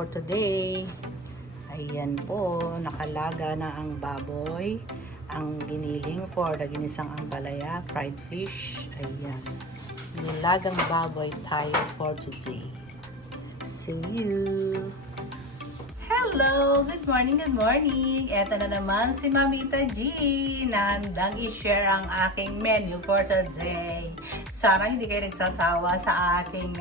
for today. Ayan po, nakalaga na ang baboy, ang giniling for the ginisang ampalaya, fried fish. Ayan, nilagang baboy tayo for today. See you! Hello! Good morning, good morning! Eto na naman si Mamita G na handang i-share ang aking menu for today. Sana hindi kayo nagsasawa sa aking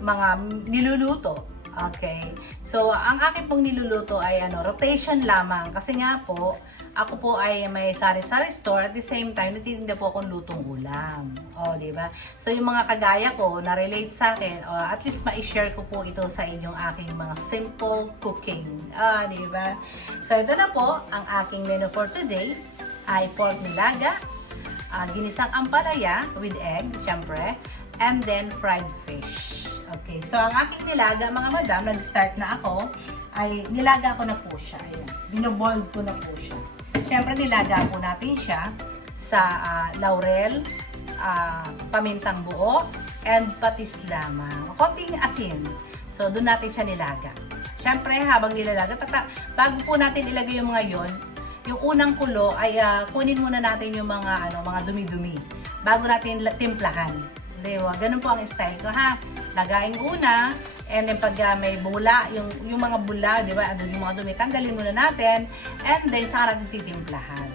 mga niluluto. Okay. So, ang aking pong niluluto ay rotation lamang. Kasi nga po, ako po ay may sari-sari store. At the same time, natitinda po akong lutong ulam. O, di ba? So, yung mga kagaya ko na relate sa akin, at least ma-share ko po ito sa inyong aking mga simple cooking. Di ba? So, ito na po, ang aking menu for today ay pork nilaga, ginisang ampalaya with egg, syempre, and then fried fish. Okay, so ang aking nilaga, mga madam, nag-start na ako, ay nilaga ko na po siya. Ayan, binobold ko na po siya. Siyempre, nilaga po natin siya sa laurel, pamintang buo, and patis lamang. Konting asin. So, doon natin siya nilaga. Siyempre, habang nilalaga, bago po natin ilagay yung mga yon, yung unang kulo ay kunin muna natin yung mga dumi-dumi bago natin timplahan. Diba? Ganun po ang style ko, ha? Lagain una, and then pag may bula, yung mga bula, di ba? Yung mga dumi, tanggalin muna natin, and then saka natin titimplahan.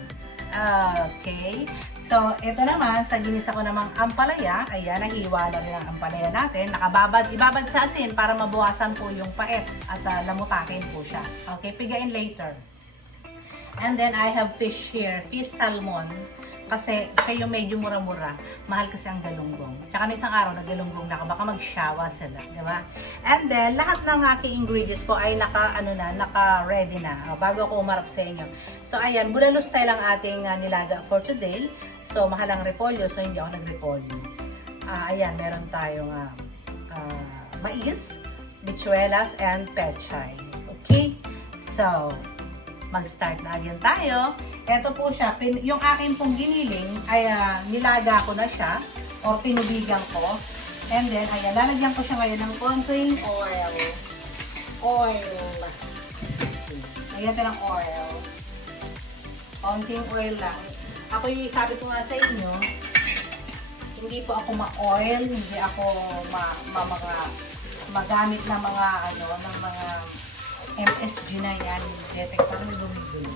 Okay. So, ito naman, sa ginisa ko namang ampalaya, ayan, nahiwa na rin ang ampalaya natin. Ibabad sa asin para mabawasan po yung pait at lamutakin po siya. Okay, pigain later. And then, I have fish here, fish salmon. Kasi siya yung medyo mura-mura. Mahal kasi ang galunggong. Tsaka na isang araw, naggalunggong na ako. Baka mag-shawa sila. Diba? And then, lahat ng aking ingredients po ay naka-ready na. Bago ako umarap sa inyo. So, ayan. Bulalo style ang ating nilaga for today. So, mahal ang repolyo. So, hindi ako nag-repolyo. Ayan. Meron tayong mais, bichuelas, and pechay. Okay? So, mag-start na agad tayo. Ito po siya, yung aking pong giniling ay nilaga ko na siya or pinubigan ko. And then, ayan, lalagyan ko siya ngayon ng konting oil. Ayan ng oil. Konting oil lang. Ako yung sabi ko nga sa inyo, hindi po ako ma-oil, hindi ako magamit ng mga ng mga MSG na yan. Detect parang bumibili.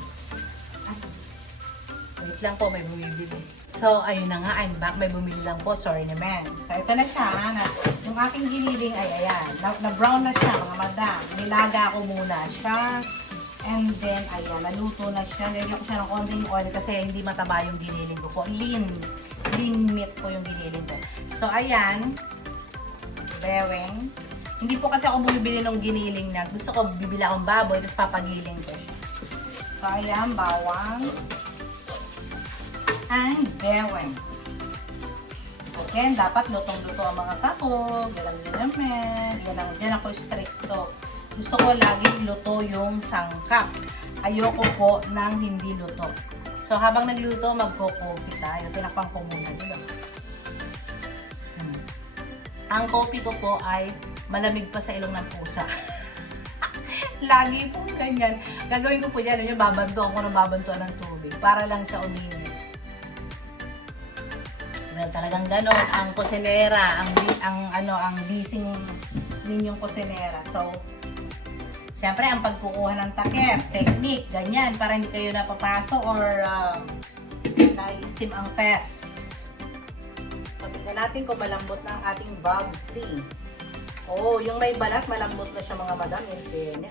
Wait lang po, may bumibili. So, ayun na nga, I'm back. May bumili lang po. Sorry naman. So, ito na siya. Yung aking giniling ay ayan. Na-brown na siya, mga madam. Nilaga ko muna siya. And then, ayan, naluto na siya. Nilagyan ko siya ng konting oil kasi hindi mataba yung giniling ko po. Lean meat po yung giniling ko. So, ayan. Beweng. Hindi po kasi ako bumibili ng giniling na. Gusto ko bibili akong baboy, tapos papagiling ko siya. So, ayan, bawang. And beweng. Again, dapat lutong-luto ang mga sako. Yan ako stricto. Gusto ko laging luto yung sangkap. Ayoko po ng hindi luto. So, habang nagluto, magko-coffee tayo. Tinakpan ko muna dito. Ang coffee ko po ay malamig pa sa ilong ng pusa. Lagi po ganyan. Gagawin ko po yan. Babantuan ko ng babantuan ng tubig para lang siya uminit. Well, talagang ganon ang kusinera, ang bising ninyong kusinera. So, siyempre ang pagkukuha ng takip, technique, ganyan, para hindi kayo napapaso or na-steam ang fes. So, tingnan natin kung malambot na ang ating babsi. Oh, yung may balat, malambot na siya mga madam.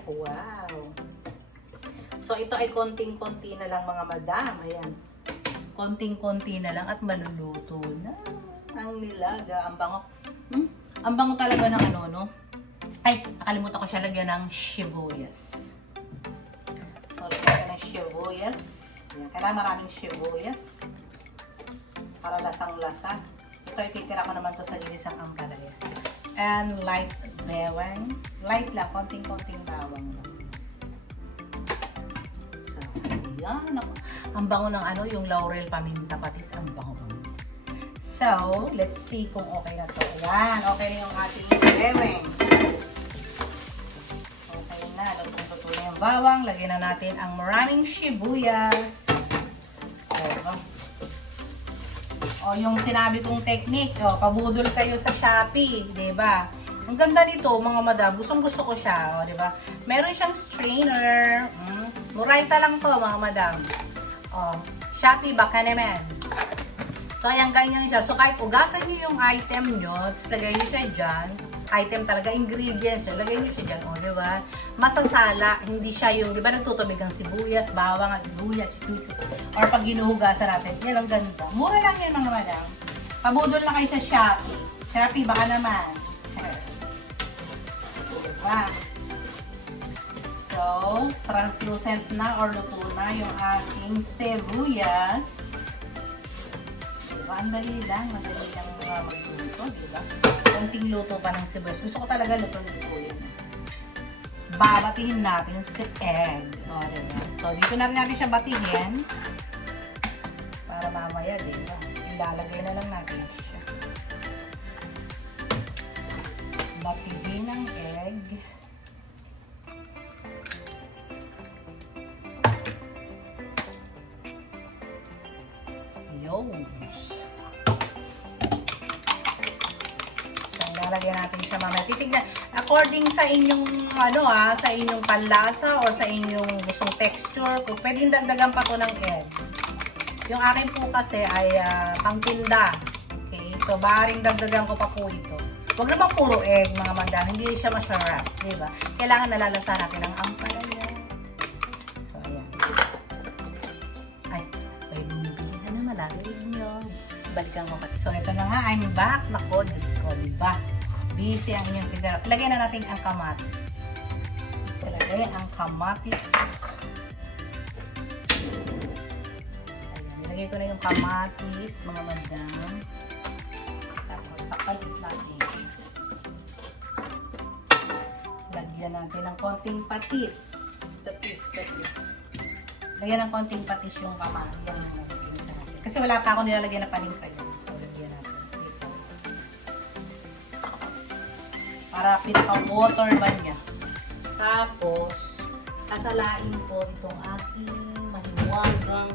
Wow! So, ito ay konting-konti na lang mga madam. Ayan. Konting-konti na lang at maluluto na ang nilaga. Ang bango. Ang bango talaga ng no? Ay, nakalimutan ko siya lagyan ng sibuyas. So, lagyan ng sibuyas. Ayan, kailangan maraming sibuyas. Para lasang-lasa. Ito, ititira ko naman to sa ginisang ampalaya. And light bawang. Light lang, konting-konting bawang lang. So, ayan. Ang bango ng yung laurel paminta patis, ang bango. So, let's see kung okay na to. Ayan, okay na yung ating bawang. na, lutong-luto na yung bawang. Lagyan na natin ang maraming sibuyas. O, yung sinabi kong technique, pabudol kayo sa Shopee, diba? Ang ganda nito, mga madam. Gustong-gusto ko siya, o, diba? Meron siyang strainer. Murayta lang to, mga madam. O, Shopee, baka naman. So, ayan, ganyan siya. So, kahit ugasan nyo yung item nyo, lagay nyo siya dyan. Item talaga, ingredients nyo, lagay nyo siya dyan. O, diba? Masasala, hindi siya yung, diba, nagtutubig ang sibuyas, bawang, at luya, chuchu. Or pag ginuhugasan natin, yan ang ganda. Mura lang yan, mga madam. Pabudol na kayo sa Shopee. Shopee, baka naman. Diba? So, translucent na or luto na yung ating sibuyas. Diba? Ang dali lang. Madali lang magluto, diba? Konting luto pa ng sibuyas. Gusto ko talaga luto-luto yun. Babatihin natin si egg. O, diba? So, dito na rin natin siya batihin. Para mamaya, diba? Ilalagay na lang natin siya. Batihin ang egg. Yos. Lalagyan natin siya mamaya. Titignan, according sa inyong, sa inyong panlasa or sa inyong gustong texture, kung pwedeng dagdagan pa to ng egg. Yung akin po kasi ay pangtinda. Okay? So, maaaring dagdagan ko pa po ito. Huwag naman puro egg, mga madam. Hindi siya masarap. Diba? Kailangan nalalasa natin ang ampalaya. So, ayan. Ay, may bumibili na naman. Lagay nyo. Balikan ko kasi. So, ito na nga. I'm back. Nako, Diyos ko. Diba? Busy ang inyong tindahan. Lagyan na natin ang kamatis. Lagyan ang kamatis. Ayan. Nilagay ko na yung kamatis, mga madam. Tapos, takalit natin. Lagyan natin ng konting patis. Patis. Lagyan ng konting patis yung kamatis. Kasi wala pa ako nilalagyan na paningkay. Lagyan natin. Dito. Para pinaka-water ba niya. Tapos, sasalain ko itong aking mahiwagang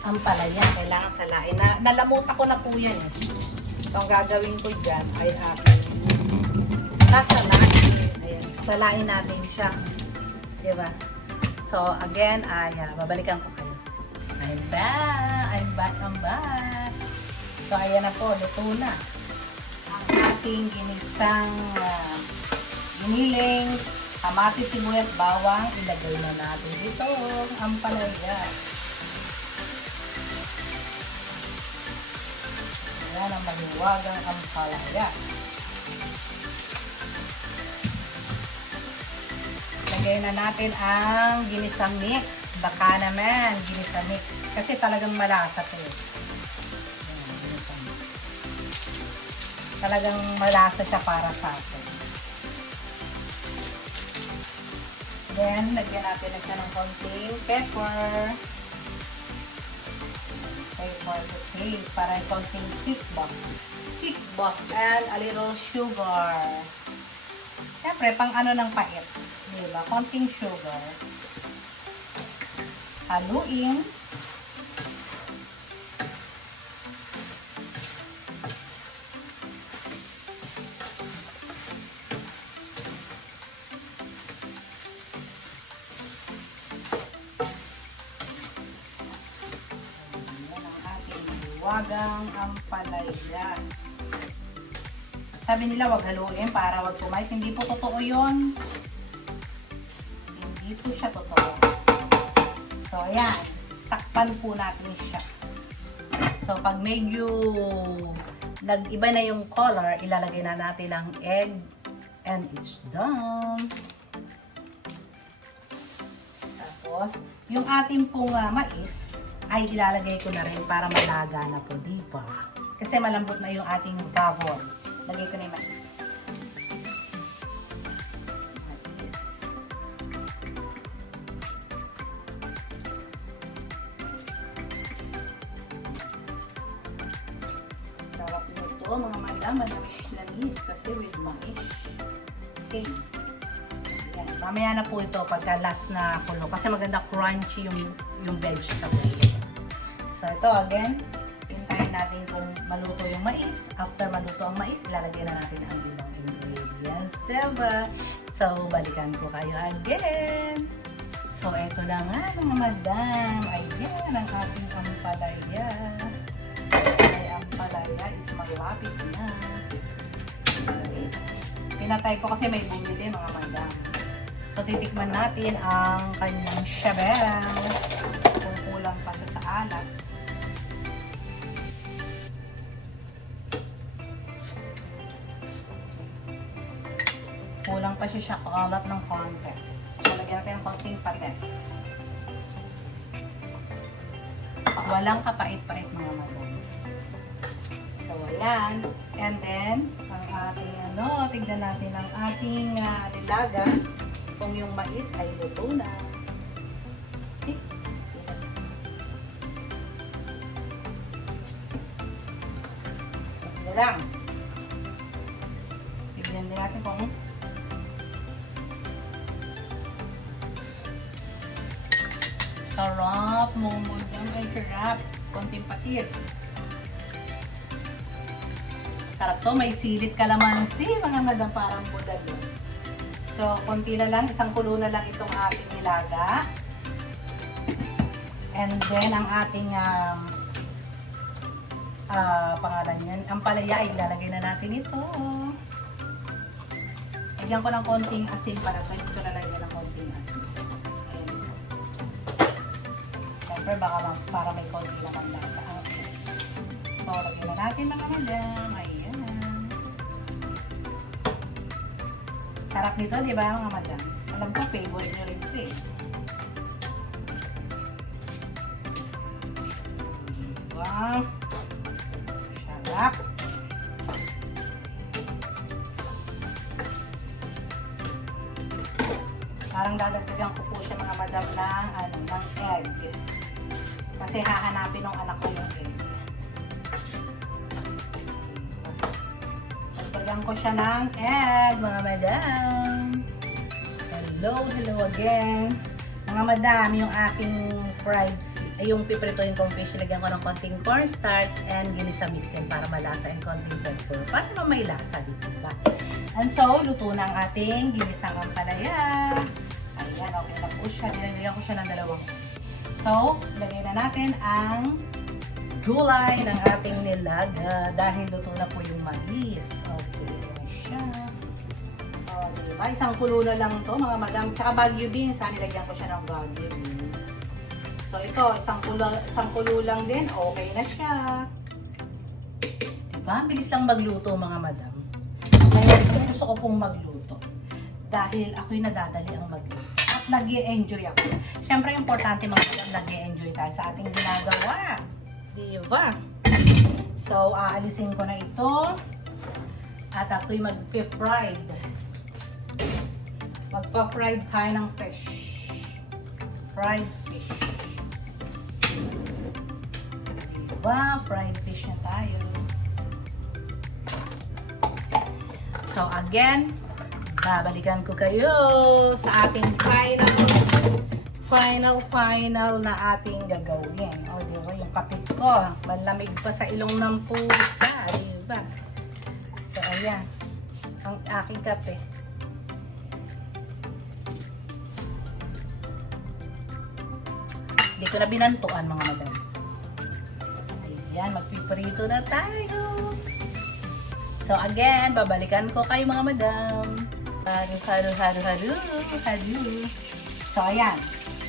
ampalaya. Kailangan salain. Nalamutan ko na po yan. So, ang gagawin ko dyan ay aking sasalain. Ayan. Salain natin siya. Diba? So, again, babalikan ko kayo. I'm back. So, ayan na po, luto na. Ang ating ginisang giniling, kamatis, sibuyas, bawang, ilagay na natin dito ang ampalaya. Ayan ang mahiwagang ampalaya. Lagay na natin ang ginisa mix. Baka naman, ginisa mix. Kasi talagang malasa ito. Ayan, ginisa mix. Talagang malasa siya para sa atin. Then, lagyan natin na siya ng konting pepper. Pepper to taste. Para yung konting thick bok. And a little sugar. Siyempre, pang ng pait. Diba? Konting sugar. Haluin. Ayan ang ating hiwagang ampalaya. Sabi nila wag haluin para wag pumait. Hindi po totoo yun. Hindi po siya totoo. So, ayan. Takpan po natin siya. So, pag medyo nag-iba na yung color, ilalagay na natin ang egg. And it's done. Tapos, yung ating pong mais, ay ilalagay ko na rin para malaga na po. Diba? Kasi malambot na yung ating gahon. Lagay ko na yung mais. Sarap nito mga madam. Manamis kasi with mais. Okay. So, yan. Mamaya na po ito pagka last na kulo. Kasi maganda crunchy yung vegetable. So, ito again. Hintayin natin kung maluto yung mais. After maluto ang mais, ilalagay na natin ang ibang ingredients. Diba? So, balikan ko kayo again. So, eto na nga mga madam. Ayan ang ating ampalaya. Ay, ampalaya is malapit na. Okay. Pinatay ko kasi may bumili mga madam. So, titikman natin ang kanyang shabel. Kung kulang pa siya sa alat. Kulang pa siya alat ng konti. So, lagyan natin ng konting pates. Walang kapait-pait mga madam. So, ayan. And then, ang ating tignan natin ang ating nilaga. Kung yung mais ay luto na. Okay. Ito lang. Tignan din natin kung sarap mo madam. Ay, sarap. Konting patis. Sarap to. May silit kalamansi. Mga madam, parang budal yun. So, konti na lang. Isang kulo na lang itong ating nilaga. And then, ang ating pangalan yan. Ang palaya ay ilalagay na natin ito. Lagyan ko ng konting asin para ito. Ito na lagyan ng konting asin. Siyempre, baka para may konti lang ang lasa. Okay. So, lagyan na natin mga madam. Ayan. Sarap nito, di ba mga madam? Alam ko, favorite nyo rin ito eh. Wow! Sarap! Parang dadagdagan ko po siya mga madam ng egg. Kasi hahanapin ng anak ko yung egg. Dagdagan ko siya ng egg mga madam. Hello again. Mga madam, yung aking yung piprituin kong fish, lagyan ko ng konting cornstarch and ginisa mix din para malasa and konting pepper. Para naman may lasa dito ba? And so, luto na ang ating ginisang ampalaya. Ayan, okay na po siya. Dinagdagan ko siya ng dalawang. So, lagay na natin ang gulay ng ating nilaga dahil luto na po yung mais. Okay na siya. O, diba? Isang kulo na lang to mga madam. Tsaka Baguio beans. Nilagyan ko siya ng Baguio beans. So, ito, isang kulo lang din. Okay na siya. Diba? Bilis lang magluto mga madam. Kaya gusto ko pong magluto. Dahil ako'y nadadali ang magluto. At nag-i-enjoy ako. Siyempre, importante mga madam, nag-i-enjoy tayo sa ating ginagawa. Diba? So, aalisin ko na ito. At ako'y mag-fried. Magpa-fried tayo ng fish. Fried fish. Diba? Fried fish na tayo. So, again, babalikan ko kayo sa ating final na ating gagawin. O, diba? Yung kapit ko, malamig pa sa ilong ng pusa. Diba? So, ayan. Ang aking kape. Hindi ko na binantuan mga madam. Ayan, magpiprito na tayo. So again, babalikan ko kayo mga madam. Haru. So ayan,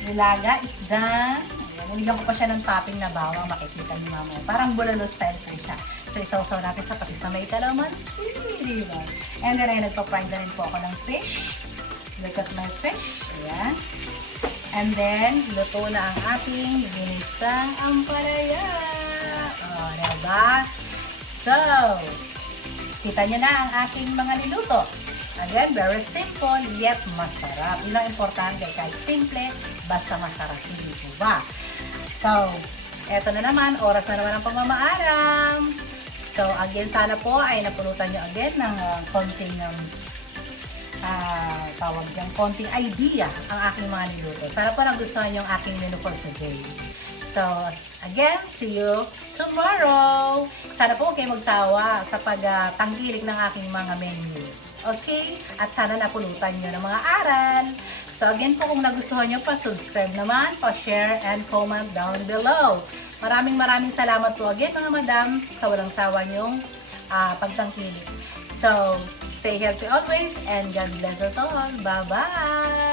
nilaga is done. Ayan, nilagyan ko pa siya ng topping na bawang, makikita niyo mamaya. Parang bulalo style po siya. So isawsaw natin sa patis na may kalamansi, diba? And then ay nagpa-fry na rin po ako ng fish. Look at my fish. Ayan. And then, luto na ang ating ginisang ampalaya. O, diba? So, kita nyo na ang aking mga niluto. Again, very simple, yet masarap. Yun ang importante, kahit simple, basta masarap. Hindi po ba? So, eto na naman, oras na naman ang pagmamaalam. So, again, sana po ay napulutan nyo again ng konting tawag niyang konting idea ang aking mga niluto. Sana po nagustuhan niyo ang aking menu for today. So, again, see you tomorrow. Sana po kayo magsawa sa pagtangkilik ng aking mga menu. Okay? At sana napulutan niyo ng mga aral. So, again po, kung nagustuhan niyo, pa-subscribe naman, pa-share, and comment down below. Maraming salamat po again, mga madam, sa walang sawa niyong pagtangkilik. So, stay healthy always, and God bless us all. Bye-bye!